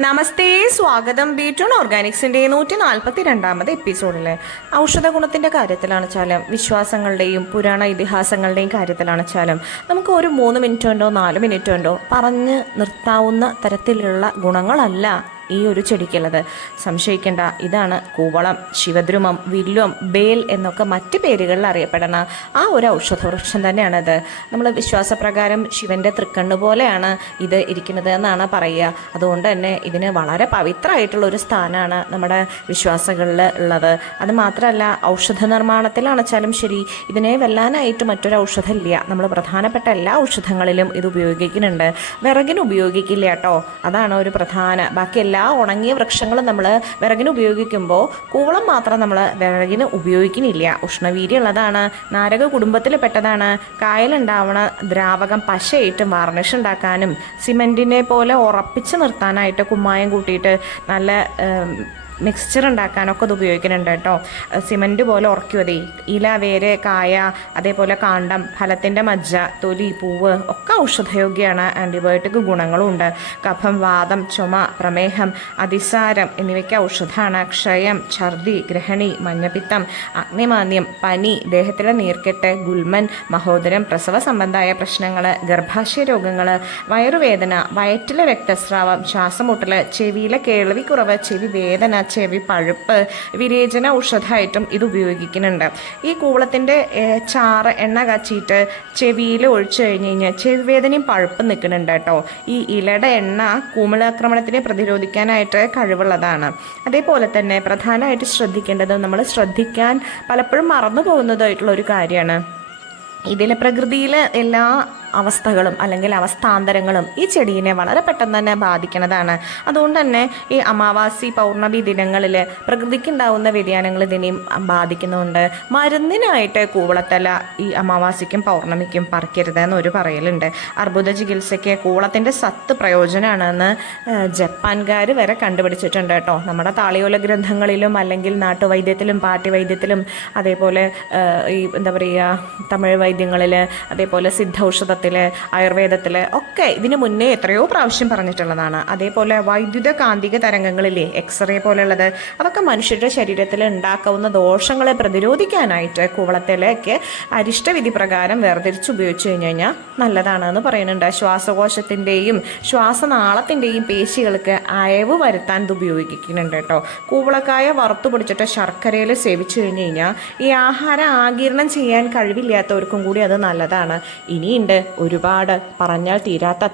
നമസ്തേ, സ്വാഗതം. ബി2 ഓർഗാനിക്സിന്റെ 142ാമത് എപ്പിസോഡിൽ ഔഷധ ഗുണത്തിന്റെ കാര്യത്തിലാണെച്ചാലും വിശ്വാസങ്ങളുടെയും പുരാണ ഇതിഹാസങ്ങളുടെയും കാര്യത്തിലാണെച്ചാലും നമുക്ക് ഒരു 3 മിനിറ്റ് കൊണ്ടോ 4 മിനിറ്റ് കൊണ്ടോ പറഞ്ഞ് നിർത്താവുന്ന തരത്തിലുള്ള ഗുണങ്ങളല്ല ഈ ഒരു ചെടിക്കുള്ളത്. സംശയിക്കേണ്ട, ഇതാണ് കൂവളം, ശിവദ്രുമം, വില്വം, ബേൽ എന്നൊക്കെ മറ്റ് പേരുകളിൽ അറിയപ്പെടുന്ന ആ ഒരു ഔഷധവൃക്ഷം തന്നെയാണത്. നമ്മൾ വിശ്വാസപ്രകാരം ശിവൻ്റെ തൃക്കണ്ണ് പോലെയാണ് ഇത് ഇരിക്കുന്നത് എന്നാണ് പറയുക. അതുകൊണ്ട് തന്നെ ഇതിന് വളരെ പവിത്രമായിട്ടുള്ള ഒരു സ്ഥാനമാണ് നമ്മുടെ വിശ്വാസങ്ങളിൽ ഉള്ളത്. അത് മാത്രമല്ല, ഔഷധ നിർമ്മാണത്തിലാണെച്ചാലും ശരി, ഇതിനെ വെല്ലാനായിട്ട് മറ്റൊരു ഔഷധം ഇല്ല. നമ്മൾ പ്രധാനപ്പെട്ട എല്ലാ ഔഷധങ്ങളിലും ഇത് ഉപയോഗിക്കുന്നുണ്ട്. വിറകിന് ഉപയോഗിക്കില്ല കേട്ടോ, അതാണ് ഒരു പ്രധാന. ബാക്കി എല്ലാ ഉണങ്ങിയ വൃക്ഷങ്ങളും നമ്മൾ വിറകിന് ഉപയോഗിക്കുമ്പോൾ കൂവളം മാത്രം നമ്മൾ വിറകിന് ഉപയോഗിക്കുന്നില്ല. ഉഷ്ണവീര്യമുള്ളതാണ്, നാരക കുടുംബത്തിൽ പെട്ടതാണ്. കായലുണ്ടാവണ ദ്രാവകം പശയിട്ടും വാർണിഷ് ഉണ്ടാക്കാനും സിമെൻറ്റിനെ പോലെ ഉറപ്പിച്ച് നിർത്താനായിട്ട് കുമ്മായം കൂട്ടിയിട്ട് നല്ല മിക്സ്ചർ ഉണ്ടാക്കാനൊക്കെ അത് ഉപയോഗിക്കുന്നുണ്ട് കേട്ടോ. സിമൻറ്റ് പോലെ ഉറക്കി മതി. ഇല, വേര്, കായ, അതേപോലെ കാണ്ഡം, ഫലത്തിൻ്റെ മജ്ജ, തൊലി, പൂവ് ഒക്കെ ഔഷധയോഗ്യമാണ്. ആൻറ്റിബയോട്ടിക് ഗുണങ്ങളും ഉണ്ട്. കഫം, വാദം, ചുമ, പ്രമേഹം, അതിസാരം എന്നിവയ്ക്ക് ഔഷധമാണ്. ക്ഷയം, ഛർദി, ഗ്രഹണി, മഞ്ഞപ്പിത്തം, അഗ്നിമാന്ദ്യം, പനി, ദേഹത്തിലെ നീർക്കെട്ട്, ഗുൽമൻ, മഹോദരം, പ്രസവ സംബന്ധമായ പ്രശ്നങ്ങൾ, ഗർഭാശയ രോഗങ്ങൾ, വയറുവേദന, വയറ്റിലെ രക്തസ്രാവം, ശ്വാസമുട്ടൽ, ചെവിയിലെ കേൾവിക്കുറവ്, ചെവി വേദന, ചെവി പഴുപ്പ്, വിരേചന ഔഷധമായിട്ടും ഇത് ഉപയോഗിക്കുന്നുണ്ട്. ഈ കൂവളത്തിൻ്റെ ചാറ് എണ്ണ കാച്ചിയിട്ട് ചെവിയിൽ ഒഴിച്ചു കഴിഞ്ഞ് കഴിഞ്ഞാൽ ചെവി വേദനയും പഴുപ്പും നിൽക്കുന്നുണ്ട് കേട്ടോ. ഈ ഇലയുടെ എണ്ണ കുമിളാക്രമണത്തിനെ പ്രതിരോധിക്കാനായിട്ട് കഴിവുള്ളതാണ്. അതേപോലെ തന്നെ പ്രധാനമായിട്ട് ശ്രദ്ധിക്കേണ്ടത്, നമ്മൾ ശ്രദ്ധിക്കാൻ പലപ്പോഴും മറന്നു പോകുന്നതായിട്ടുള്ള ഒരു കാര്യമാണ്, ഇതിലെ പ്രകൃതിയിലെ എല്ലാ അവസ്ഥകളും അല്ലെങ്കിൽ അവസ്ഥാന്തരങ്ങളും ഈ ചെടീനെ വളരെ പെട്ടെന്ന് തന്നെ ബാധിക്കുന്നതാണ്. അതുകൊണ്ട് തന്നെ ഈ അമാവാസി, പൗർണമി ദിനങ്ങളിൽ പ്രകൃതിക്കുണ്ടാവുന്ന വ്യതിയാനങ്ങൾ ഇതിനെയും ബാധിക്കുന്നുണ്ട്. മരുന്നിനായിട്ട് കൂവളത്തല ഈ അമാവാസിക്കും പൗർണമിക്കും പറിക്കരുതെന്ന് ഒരു പറയലുണ്ട്. അർബുദ ചികിത്സയ്ക്ക് കൂവളത്തിൻ്റെ സത്ത് പ്രയോജനമാണെന്ന് ജപ്പാൻകാർ വരെ കണ്ടുപിടിച്ചിട്ടുണ്ട് കേട്ടോ. നമ്മുടെ താളിയോല ഗ്രന്ഥങ്ങളിലും അല്ലെങ്കിൽ നാട്ടുവൈദ്യത്തിലും പാട്ടിവൈദ്യത്തിലും അതേപോലെ ഈ എന്താ പറയുക, തമിഴ് വൈദ്യങ്ങളിൽ, അതേപോലെ സിദ്ധൌഷധ ആയുർവേദത്തിൽ ഒക്കെ ഇതിനു മുന്നേ എത്രയോ പ്രാവശ്യം പറഞ്ഞിട്ടുള്ളതാണ്. അതേപോലെ വൈദ്യുത കാന്തിക തരംഗങ്ങളിലെ എക്സ്റേ പോലെയുള്ളത്, അതൊക്കെ മനുഷ്യരുടെ ശരീരത്തിൽ ഉണ്ടാക്കാവുന്ന ദോഷങ്ങളെ പ്രതിരോധിക്കാനായിട്ട് കൂവളത്തിലേക്ക് അരിഷ്ടവിധി പ്രകാരം വേർതിരിച്ച് ഉപയോഗിച്ച് കഴിഞ്ഞ് കഴിഞ്ഞാൽ നല്ലതാണെന്ന് പറയുന്നുണ്ട്. ശ്വാസകോശത്തിൻ്റെയും ശ്വാസനാളത്തിൻ്റെയും പേശികൾക്ക് അയവ് വരുത്താൻ ഇത് ഉപയോഗിക്കുന്നുണ്ട് കേട്ടോ. കൂവളക്കായ വറുത്തു പൊടിച്ചിട്ട് ശർക്കരയിൽ സേവിച്ചു കഴിഞ്ഞ് കഴിഞ്ഞാൽ ഈ ആഹാരം ആഗിരണം ചെയ്യാൻ കഴിവില്ലാത്തവർക്കും കൂടി അത് നല്ലതാണ്. ഇനിയുണ്ട് ഒരുപാട്, പറഞ്ഞാൽ തീരാത്ത